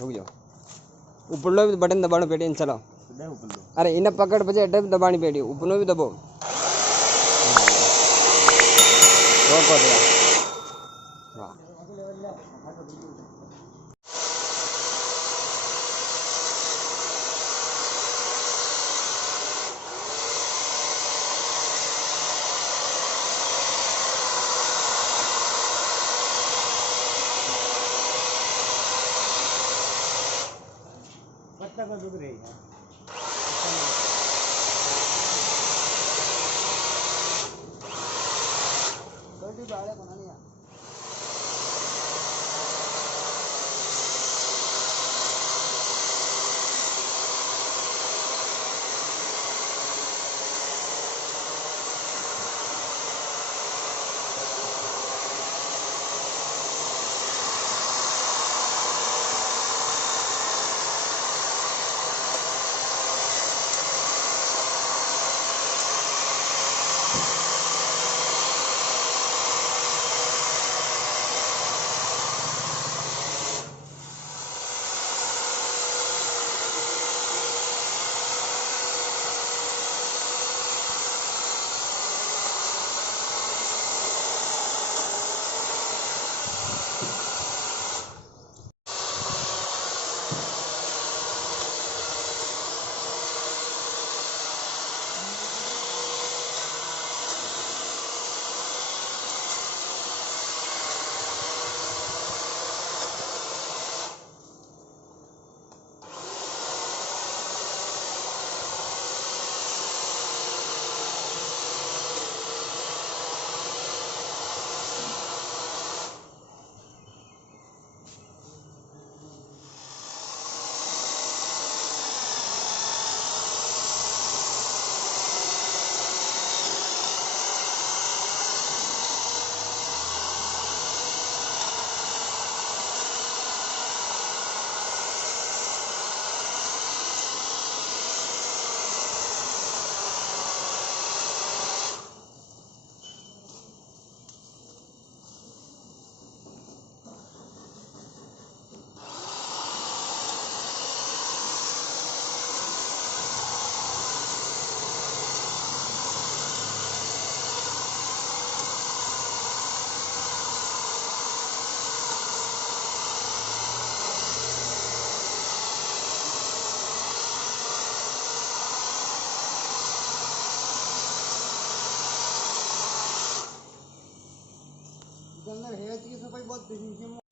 रुक जाओ ऊपर भी बटन दबाणो पेटी चलाओ अरे इन्हें पकड़ पचे अड्डे भी दबानी पेटी ऊपर भी दबो रोक कर दिया वाह पत्ता का दुख रही है छोटी बाड़े बनानी है अंदर है की सफाई बहुत फिनिशिंग